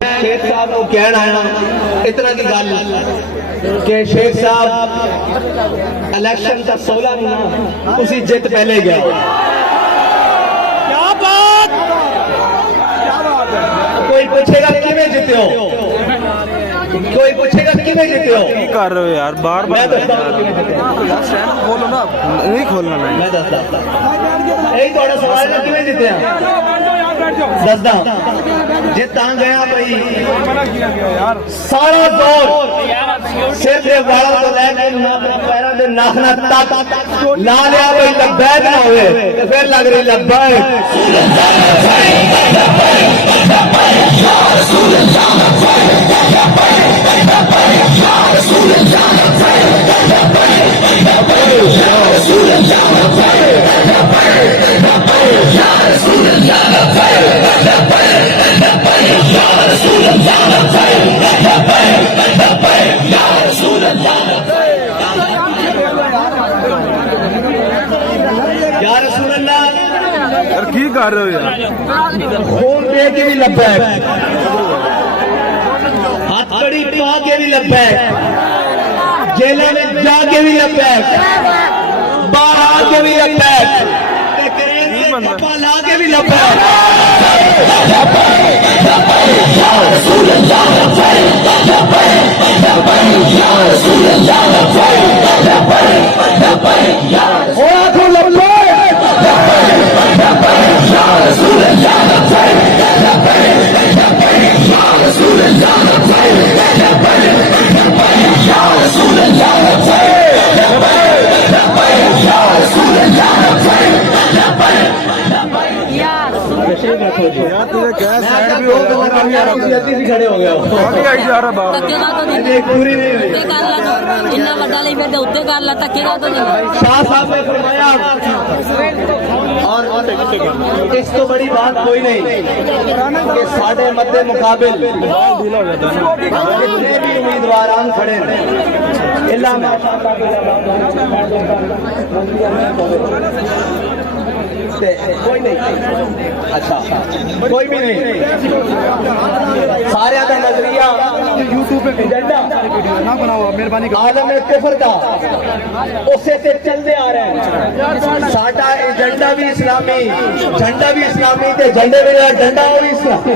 शेख साहब को कहना आया इतना की गल कि शेख साहब इलेक्शन का 16 महीना उसी जित पहले गया। क्या बात कोई पूछेगा किवें जीते हो, कोई पूछेगा किवें जीते हो। की कर रहे हो यार, बार बार खोलो ना, नहीं खोलना नहीं। मैं दसदा यही थोड़ा सवाल है किवें जीते हैं दसदा जे तां गया भाई सारा दौर सिर दे वालों तो लेके पैरों दे नाखना तक ला लिया भाई लब्बैक ना होवे ते फिर लग रही लब्बैक। यार की कर रहे हो यार, फोन पे के भी लब्बैक, हथकड़ी पा के भी लब्बैक, जेल में जाके भी लब्बैक, बाहर आके भी लब्बैक, कपा ला के भी लब्बैक। खड़े हो गया पूरी इन्ना वड्डा नहीं फिर उत्ते कर ला धक्के का तो नहीं। शाह साहब ने फरमाया और इस तो बड़ी बात कोई नहीं कि साढ़े मद्दे मुकाबिल जितने भी उम्मीदवार खड़े कोई नहीं, अच्छा कोई भी नहीं, सारे का नजरिया यूट्यूब पे एजेंडा ना बनाओ मेहरबानी आलम कुफर का उसे ते चलते आ रहे हैं। साडा एजेंडा भी इस्लामी, झंडा भी इस्लामी ते झंडे में डंडा भी इस्लामी।